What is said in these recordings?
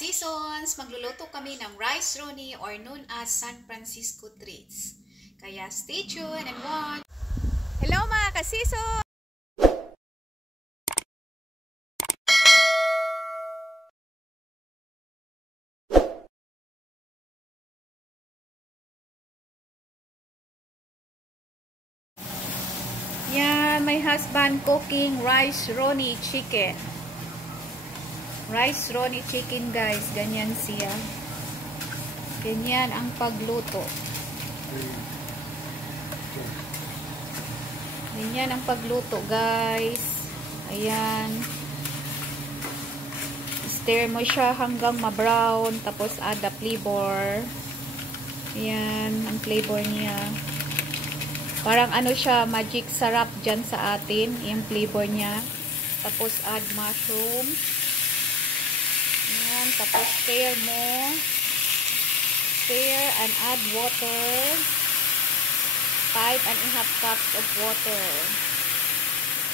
ka-seasons, magluluto kami ng rice roni or known as San Francisco treats. Kaya stay tuned and watch! Hello mga ka-seasons! Yan, my husband cooking rice roni chicken. Rice roni chicken guys, ganyan siya. Ganyan ang pagluto. Ganyan ang pagluto guys. Ayan. Stir mo siya hanggang ma-brown. Tapos add the flavor. Ayan, ang flavor niya. Parang ano siya, magic sarap dyan sa atin. Yung flavor niya. Tapos add mushroom. Ayan, tapos stir mo. Stir and add water. 5½ cups of water.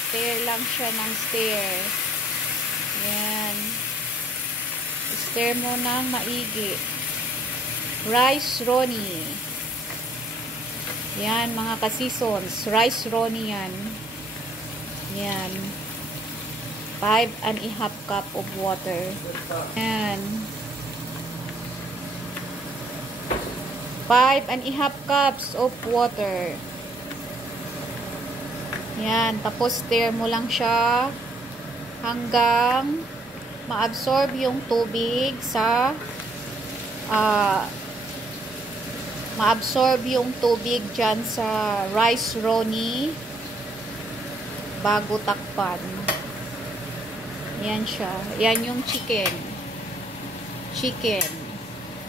Stir lang siya ng stir. Ayan. Stir mo ng maigi. Rice roni. Yan mga ka-seasons. Rice roni yan. Yan. 5½ cup of water. Yan. 5½ cups of water. Yan. Tapos stir mo lang siya hanggang ma-absorb yung tubig sa ma-absorb yung tubig dyan sa rice roni bago takpan. Yan siya. Yan yung chicken. Chicken.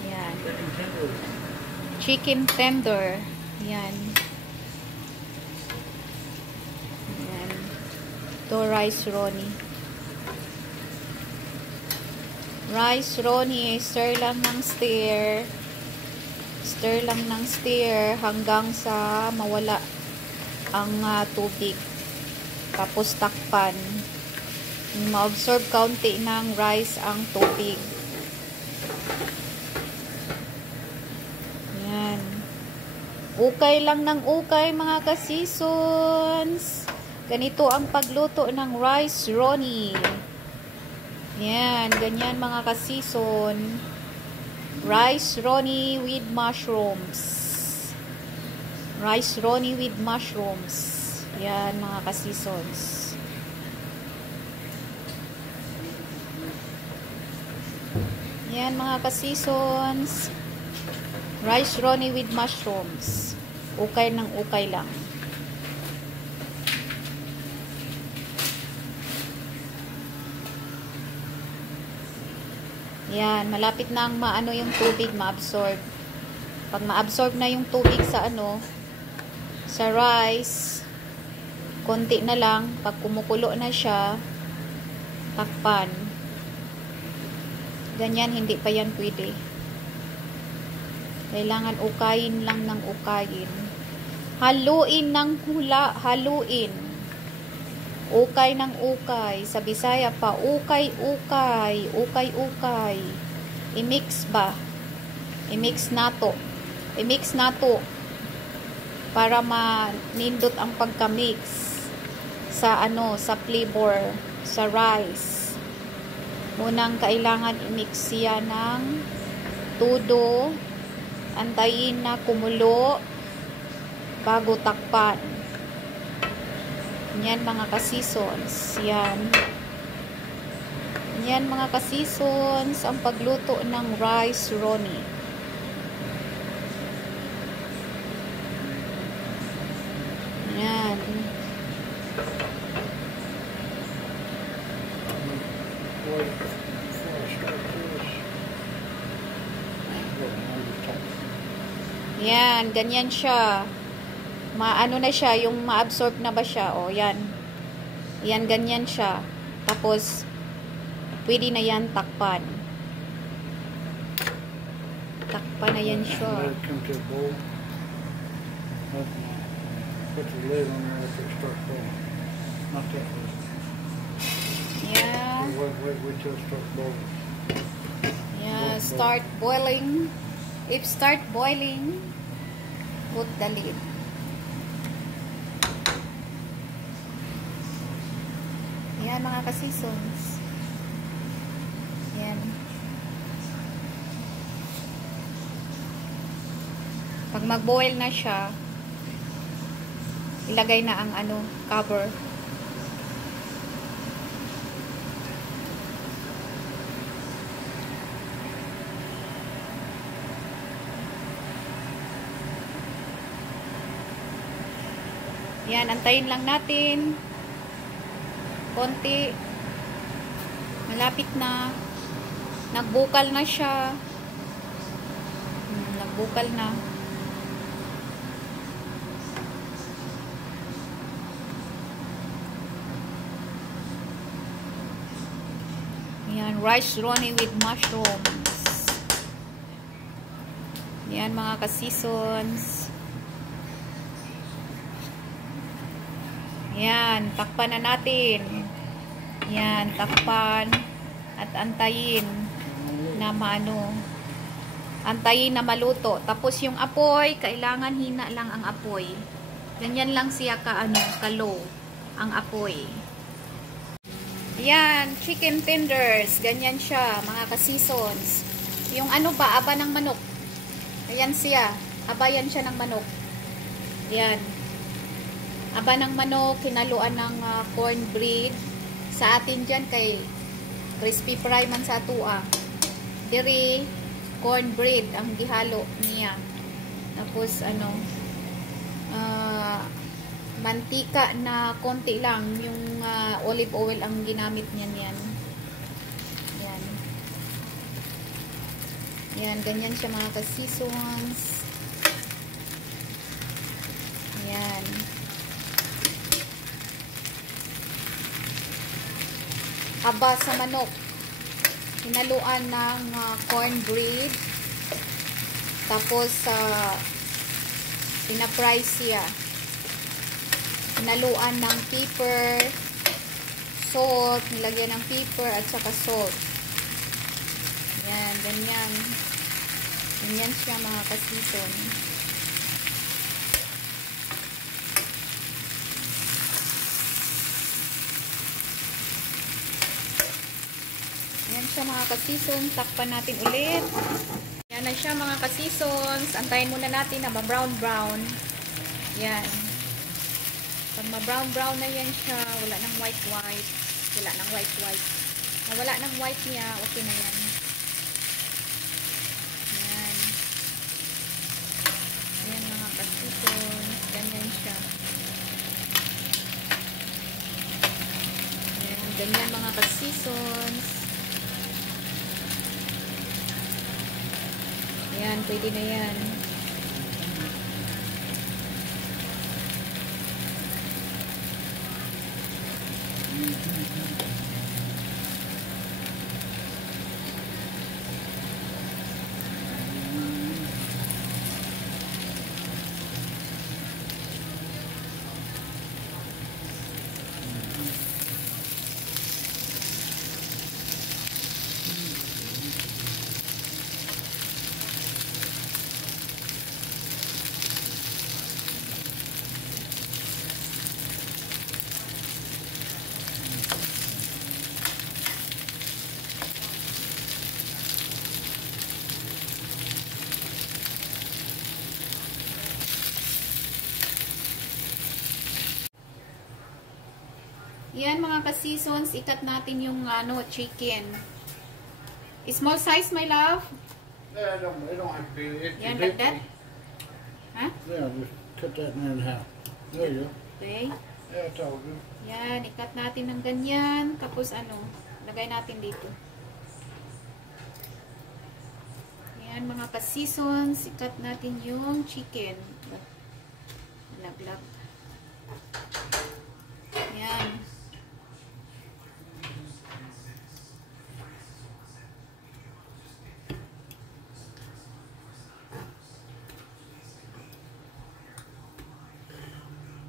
Yan. Chicken tender. Yan. Yan. Ito rice roni. Rice roni. Stir lang ng stir. Stir lang ng stir hanggang sa mawala ang tubig. Tapos takpan. Ma-absorb kaunti ng rice ang tubig. Yan. Ukay lang ng ukay mga ka-seasons. Ganito ang pagluto ng rice roni. Yan. Ganyan mga ka-season. Rice roni with mushrooms. Rice roni with mushrooms. Yan mga ka-seasons. Yan mga ka-seasons. Rice roni with mushrooms. Ukay ng ukay lang. Yan, malapit na ang maano yung tubig, ma-absorb. Pag ma-absorb na yung tubig sa ano, sa rice, konti na lang, pag kumukulo na siya, takpan. Ganyan, hindi pa yan pwede. Kailangan ukayin lang ng ukayin. Haluin ng hula, haluin. Ukay ng ukay. Sa Bisaya pa, ukay-ukay. Ukay-ukay. I-mix ba? I-mix nato. I-mix nato. Para manindot ang pagka-mix sa ano, sa flavor, sa rice. Munang kailangan i-mix siya ng todo. Antayin na kumulo bago takpan. Yan mga ka-seasons. Yan. Yan mga ka-seasons ang pagluto ng rice roni. Yan. Yan, ganyan siya. Maano na siya, yung ma-absorb na ba siya? O, yan. Yan, ganyan siya. Tapos, pwede na yan takpan. Takpan na yan siya. Yan. start boiling, put the lid. Yan mga ka-seasons. Yan. Pag mag-boil na siya, ilagay na ang cover. Yan, antayin lang natin. Konti. Malapit na. Nagbukal na siya. Nagbukal na. Yan, rice roni with mushrooms. Yan mga ka-seasons. Yan, takpan na natin. Yan, takpan at antayin na antayin na maluto. Tapos yung apoy, kailangan hina lang ang apoy. Ganyan lang siya ka-low ang apoy. Yan, chicken tenders. Ganyan siya, mga ka-seasons. Yung aba ng manok. Ayan siya. Aba yan siya ng manok. Yan. Aba ng manok, kinaluan ng cornbread. Sa atin dyan, kay crispy fry man sa atua. Diri, cornbread ang gihalo niya. Tapos, mantika na konti lang. Yung olive oil ang ginamit niyan yan. Yan. Yan, ganyan siya mga ka-seasons. Yan. Aba sa manok. Hinaluan ng cornbread. Tapos, pinapry siya. Hinaluan ng pepper, salt, nilagyan ng pepper at saka salt. Yan, ganyan. Ganyan siya mga ka-season. Yan siya mga ka-season. Takpan natin ulit. Yan na siya mga ka-seasons. Antayin muna natin na ma-brown-brown. Yan. Pag ma-brown-brown na yan siya, wala ng white-white. Wala ng white-white. Wala ng white niya, okay na yan. Yan. Yan mga ka-seasons. Ganyan siya. Yan. Ganyan mga ka-seasons. Ayan, pwede na yan. Yan mga ka-seasons, ikat natin yung chicken. Small size, my love? Yeah, it don't have to be. Yan, like that? Huh? Yeah, just cut that in half. There you go. Okay. Yeah, I told you. Yan, ikat natin ng ganyan. Tapos lagay natin dito. Yan mga ka-seasons, ikat natin yung chicken. Laglag. Yan.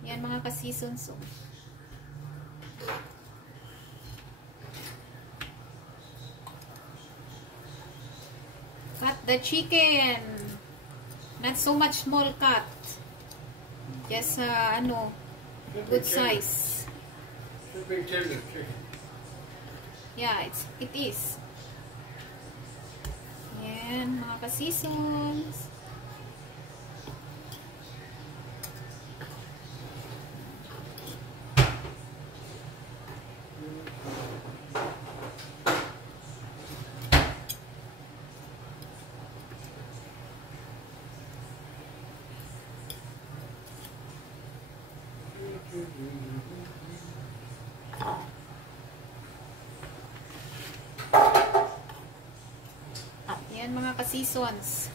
Yan mga ka-seasons. Cut the chicken. Not so much small cut. Just, ano, good size. Should be tender chicken. Yeah, it is. Yan, mga ka-seasons. Yan mga ka-seasons.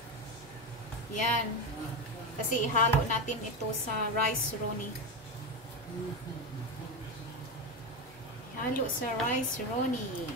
Yan. Kasi ihalo natin ito sa rice roni. Ihalo sa rice roni.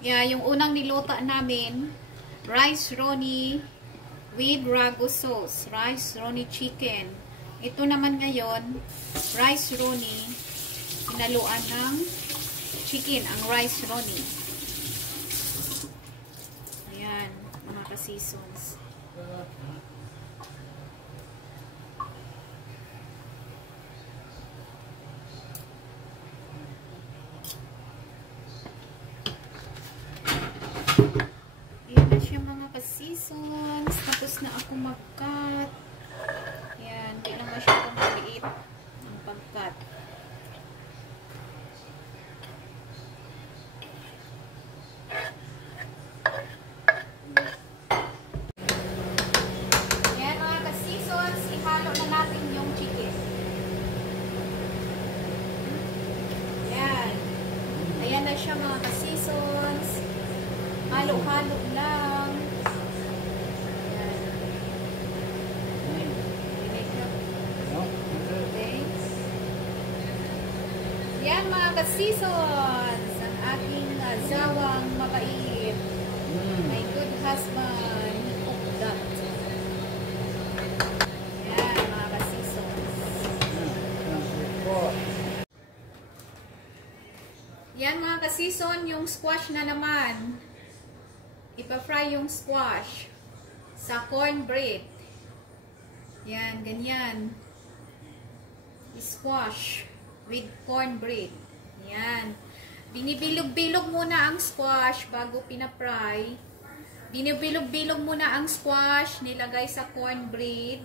Yeah, yung unang niluto namin, rice roni with ragu sauce. Rice roni chicken. Ito naman ngayon, rice roni, hinaluan ng chicken, ang rice roni. Ayan, mga ka-seasons. Ayan na siya mga ka-seasons. Tapos na ako mag-cut. Ayan, hindi lang masyadong maliit ang pag-cut. Ayan mga ka-seasons, ihalo na natin yung chicken. Ayan. Ayan na siya mga ka-seasons. Halo-halo lang. Ayan. Okay. Yan mga ka-seasons, ang aking zawang mabait. My good husband, he cooked that. Yan mga ka-seasons. Yan mga ka-season, yung squash na naman. Ipa-fry yung squash sa cornbread. Yan, ganyan. Squash with cornbread. Yan. Binibilog-bilog muna ang squash bago pinapry. Binibilog-bilog muna ang squash, nilagay sa cornbread,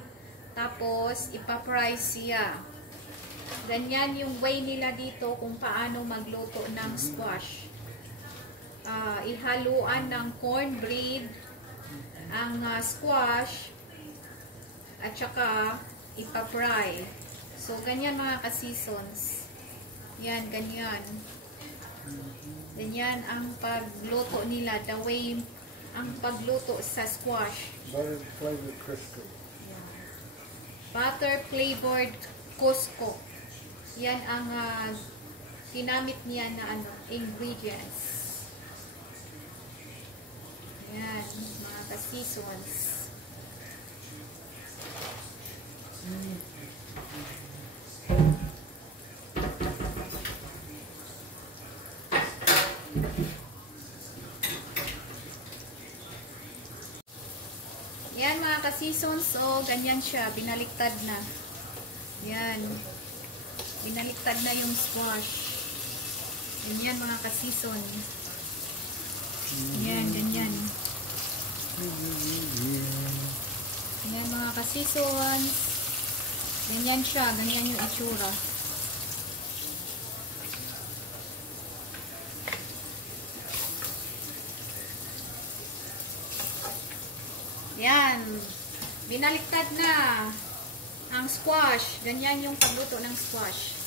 tapos ipa-fry siya. Ganyan yung way nila dito kung paano magluto ng squash. Ihaluan ng cornbread ang squash at saka ipa-fry. So, ganyan mga ka-seasons. Yan, ganyan. Ganyan ang pagluto nila. The way ang pagluto sa squash. Butter flavored Crisco. Yan. Butter flavored Cusco. Yan ang ginamit niya na ingredients. Yan, mga ka-seasons. ka-seasons, so ganyan siya, binaliktad na. Yan. Binaliktad na yung squash. Ganyan mga ka-season. Yan, ganyan. Ganyan mga ka-seasons. Ganyan siya, ganyan yung itsura. Yan. Binaliktad na ang squash. Ganyan yung pagluto ng squash.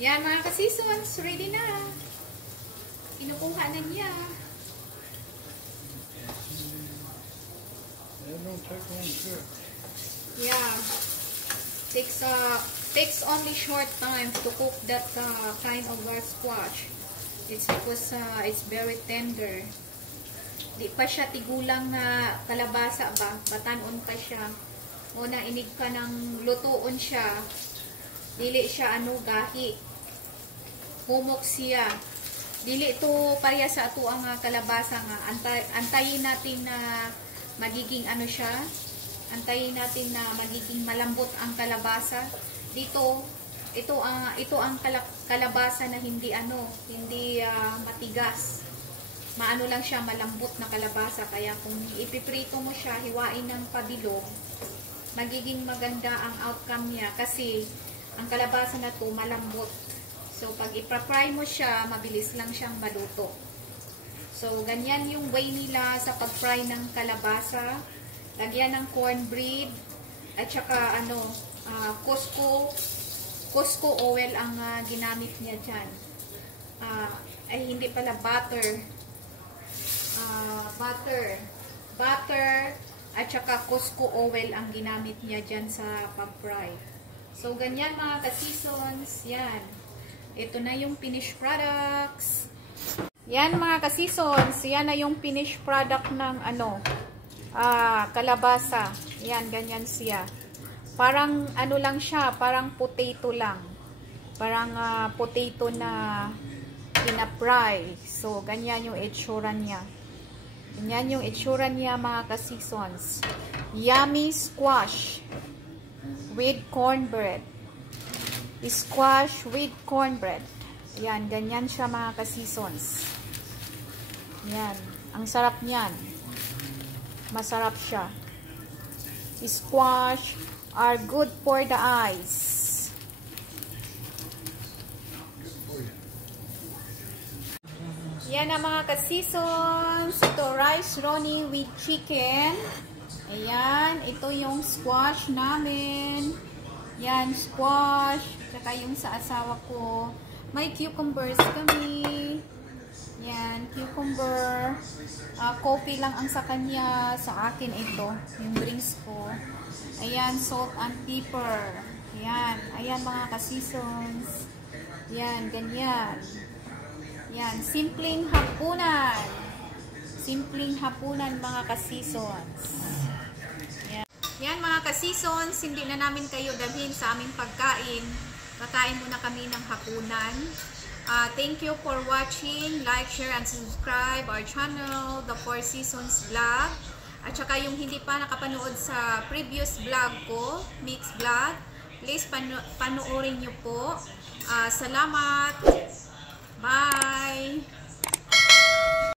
Yan mga ka-seasons, ready na. Kinukuha na niya. Yeah. Takes only short time to cook that kind of squash. It's because it's very tender. Di pa siya tigulang na kalabasa ba? Batanon pa siya. Una inig ka ng lutuon siya. Dili siya gahi. Humok siya. Dili ito pareha sa ato ang kalabasa nga. Antayin natin na magiging siya. Antayin natin na magiging malambot ang kalabasa. Dito, ito ang kalabasa na hindi matigas. Maano lang siya, malambot na kalabasa. Kaya kung ipiprito mo siya, hiwain ng pabilog, magiging maganda ang outcome niya. Kasi ang kalabasa na to malambot. So, pag ipra-fry mo siya, mabilis lang siyang maluto. So, ganyan yung way nila sa pag-fry ng kalabasa. Lagyan ng cornbread at saka Cusco oil ang ginamit niya dyan. Ay, hindi pala butter. Butter at saka Cusco oil ang ginamit niya dyan sa pag-fry. So, ganyan mga ka-seasons. Yan. Ito na yung finished products. Yan mga ka-seasons. Yan na yung finished product ng kalabasa. Yan, ganyan siya. Parang lang siya, parang potato lang. Parang potato na pina-fry. So, ganyan yung itsura niya. Ganyan yung itsura niya mga ka-seasons. Yummy squash with cornbread. Squash with cornbread. Yan, ganyan siya mga ka-seasons. Yan, ang sarap niyan. Masarap siya. Squash are good for the eyes. Yan ang mga ka-seasons. Ito, rice roni with chicken. Ayan, ito yung squash namin. Yan, squash. Tsaka yung sa asawa ko. May cucumbers kami. Yan, cucumber. Coffee lang ang sa kanya. Sa akin ito. Yung drinks ko. Ayan, salt and pepper. Ayan. Ayan mga ka-seasons. Yan, ganyan. Yan, simpleng hapunan. Simpleng hapunan mga ka-seasons. Yan mga ka-seasons, hindi na namin kayo dalhin sa aming pagkain. Kakain muna kami ng hapunan. Thank you for watching. Like, share, and subscribe our channel, The 4 Seasons Vlog. At saka yung hindi pa nakapanood sa previous vlog ko, Mix Vlog, please panoorin nyo po. Salamat. Bye!